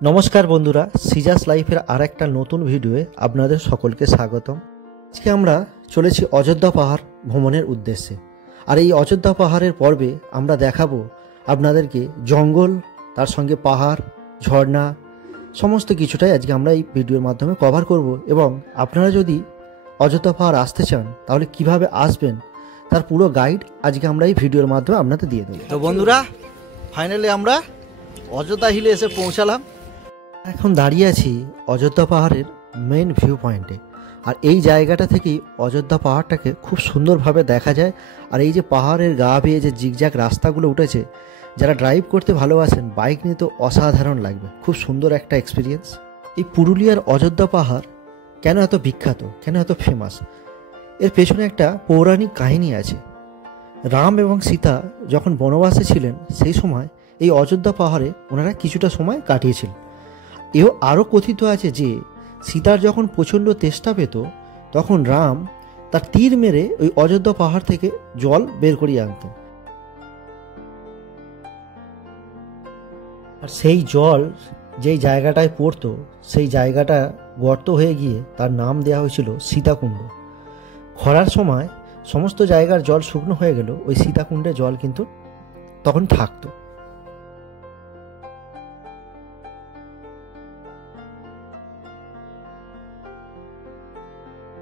নমস্কার বন্ধুরা, সিজাস লাইফের আর একটা নতুন ভিডিওয়ে আপনাদের সকলকে স্বাগতম। আজকে আমরা চলেছি অযোধ্যা পাহাড় ভ্রমণের উদ্দেশ্যে। আর এই অযোধ্যা পাহাড়ের পর্বে আমরা দেখাবো আপনাদেরকে জঙ্গল, তার সঙ্গে পাহাড়, ঝর্ণা, সমস্ত কিছুটাই আজকে আমরা এই ভিডিওর মাধ্যমে কভার করব। এবং আপনারা যদি অযোধ্যা পাহাড় আসতে চান তাহলে কিভাবে আসবেন তার পুরো গাইড আজকে আমরা এই ভিডিওর মাধ্যমে আপনাদের দিয়ে দেব। তো বন্ধুরা, ফাইনালি আমরা অযোধ্যা হিলে এসে পৌঁছালাম। এখন দাঁড়িয়ে আছি অযোধ্যা পাহাড়ের মেন ভিউ পয়েন্টে। আর এই জায়গাটা থেকেই অযোধ্যা পাহাড়টাকে খুব সুন্দরভাবে দেখা যায়। আর এই যে পাহাড়ের গা বেয়ে যে জিগজ্যাগ রাস্তাগুলো উঠেছে, যারা ড্রাইভ করতে ভালোবাসেন বাইক নিয়ে তো অসাধারণ লাগবে, খুব সুন্দর একটা এক্সপিরিয়েন্স। এই পুরুলিয়ার অযোধ্যা পাহাড় কেন এত বিখ্যাত, কেন এত ফেমাস, এর পেছনে একটা পৌরাণিক কাহিনী আছে। রাম এবং সীতা যখন বনবাসে ছিলেন সেই সময় এই অযোধ্যা পাহাড়ে ওনারা কিছুটা সময় কাটিয়েছিলেন। এও আরও কথিত আছে যে সীতার যখন প্রচণ্ড তেষ্টা পেত তখন রাম তার তীর মেরে ওই অযোধ্যা পাহাড় থেকে জল বের করিয়ে আনত। আর সেই জল যেই জায়গাটায় পড়তো সেই জায়গাটা গর্ত হয়ে গিয়ে তার নাম দেওয়া হয়েছিল সীতাকুণ্ড। খরার সময় সমস্ত জায়গার জল শুকনো হয়ে গেল, ওই সীতাকুণ্ডে জল কিন্তু তখন থাকতো।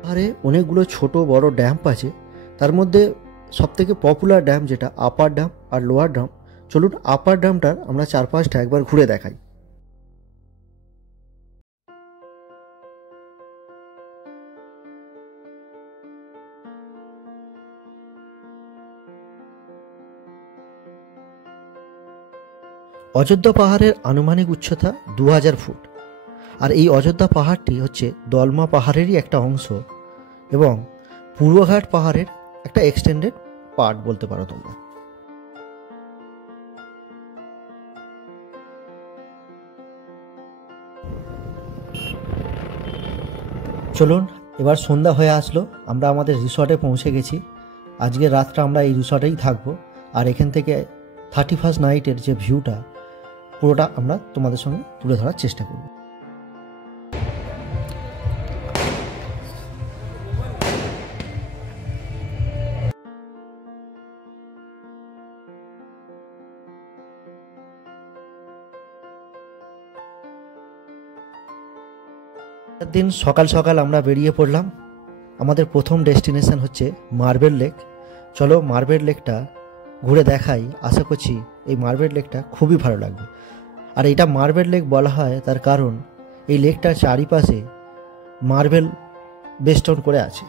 পাহাড়ে অনেকগুলো ছোট বড় ড্যাম আছে, তার মধ্যে সবথেকে পপুলার ড্যাম যেটা আপার ড্যাম আর লোয়ার ড্যাম। চলুন আপার ড্যামটার আমরা চারপাশটা একবার ঘুরে দেখাই। অযোধ্যা পাহাড়ের আনুমানিক উচ্চতা 2000 ফুট। আর এই অযোধ্যা পাহাড়টি হচ্ছে দলমা পাহাড়েরই একটা অংশ এবং পূর্বঘাট পাহাড়ের একটা এক্সটেন্ডেড পার্ট বলতে পারো তোমরা। চলুন, এবার সন্ধ্যা হয়ে আসলো, আমরা আমাদের রিসর্টে পৌঁছে গেছি। আজকের রাতটা আমরা এই রিসর্টেই থাকবো। আর এখান থেকে 31st নাইটের যে ভিউটা পুরোটা আমরা তোমাদের সঙ্গে তুলে ধরার চেষ্টা করব। দিন সকাল সকাল আমরা বেরিয়ে পড়লাম। আমাদের প্রথম ডেস্টিনেশন হচ্ছে মার্বেল লেক। চলো মার্বেল লেকটা ঘুরে দেখাই। আশা করছি এই মার্বেল লেকটা খুবই ভালো লাগবে। আর এটা মার্বেল লেক বলা হয় তার কারণ এই লেকটার চারিপাশে মার্বেল বেস্টন করে আছে।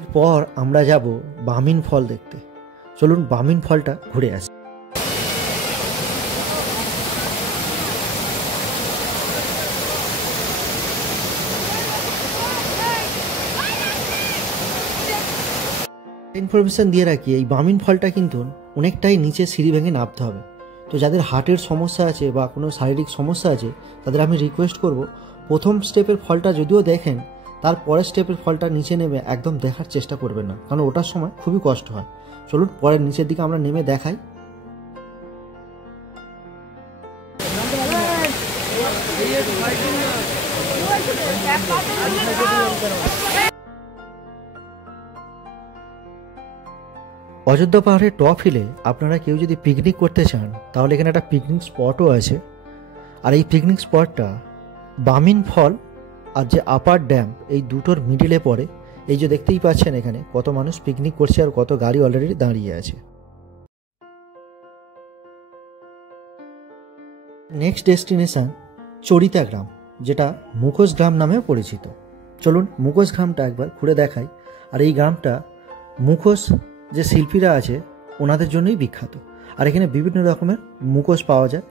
এরপর আমরা যাব বামিন ফল দেখতে। চলুন বামিন ফলটা ঘুরে আসি। ইনফরমেশন দিয়ে রাখি, এই বামিন ফলটা কিন্তু অনেকটাই নিচে সিঁড়ি ভেঙে নামতে হবে। তো যাদের হার্টের সমস্যা আছে বা কোনো শারীরিক সমস্যা আছে তাদের আমি রিকোয়েস্ট করব, প্রথম স্টেপের ফলটা যদিও দেখেন, তার পরের স্টেপের ফলটা নিচে নেমে একদম দেখার চেষ্টা করবেন না, কারণ ওটার সময় খুবই কষ্ট হয়। চলুন পরের নিচের দিকে আমরা নেমে দেখাই। অযোধ্যা পাহাড়ের টপ হিলে আপনারা কেউ যদি পিকনিক করতে চান তাহলে এখানে একটা পিকনিক স্পটও আছে। আর এই পিকনিক স্পটটা বামিন ফল আর যে আপার ড্যাম এই দুটোর মিডিলে পড়ে। এই যে দেখতেই পাচ্ছেন এখানে কত মানুষ পিকনিক করছে আর কত গাড়ি অলরেডি দাঁড়িয়ে আছে। নেক্সট ডেস্টিনেশন চরিতা গ্রাম, যেটা মুখোশ গ্রাম নামেও পরিচিত। চলুন মুখোশ গ্রামটা একবার ঘুরে দেখাই। আর এই গ্রামটা মুখোশ যে শিল্পীরা আছে ওনাদের জন্যই বিখ্যাত। আর এখানে বিভিন্ন রকমের মুখোশ পাওয়া যায়।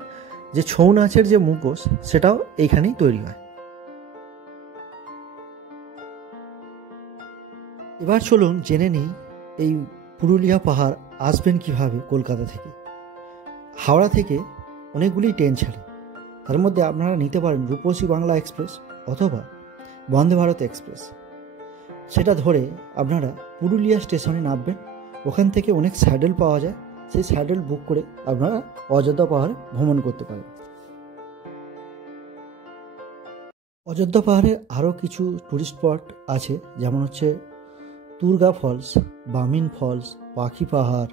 যে ছৌ নাচের যে মুখোশ সেটাও এইখানেই তৈরি হয়। এবার চলুন জেনে নিই এই পুরুলিয়া পাহাড় আসবেন কিভাবে। কলকাতা থেকে, হাওড়া থেকে অনেকগুলি ট্রেন ছাড়ে, তার মধ্যে আপনারা নিতে পারেন রূপসী বাংলা এক্সপ্রেস অথবা বন্দে ভারত এক্সপ্রেস। সেটা ধরে আপনারা পুরুলিয়া স্টেশনে নামবেন। ওখান থেকে অনেক স্যাডেল পাওয়া যায়, সেই স্যাডেল বুক করে আপনারা অযোধ্যা পাহাড়ে ভ্রমণ করতে পারেন। অযোধ্যা পাহাড়ে আরও কিছু টুরিস্ট স্পট আছে, যেমন হচ্ছে তুর্গা ফলস, বামিন ফলস, পাখি পাহাড়,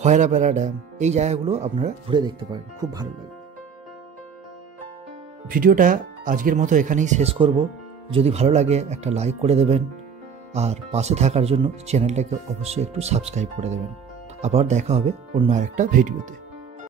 খয়রাপাড়া ড্যাম। এই জায়গাগুলো আপনারা ঘুরে দেখতে পারেন, খুব ভালো লাগে। ভিডিওটা আজকের মতো এখানেই শেষ করব। যদি ভালো লাগে একটা লাইক করে দেবেন, আর পাশে থাকার জন্য চ্যানেলটাকে অবশ্যই একটু সাবস্ক্রাইব করে দেবেন। আবার দেখা হবে অন্য আরেকটা ভিডিওতে।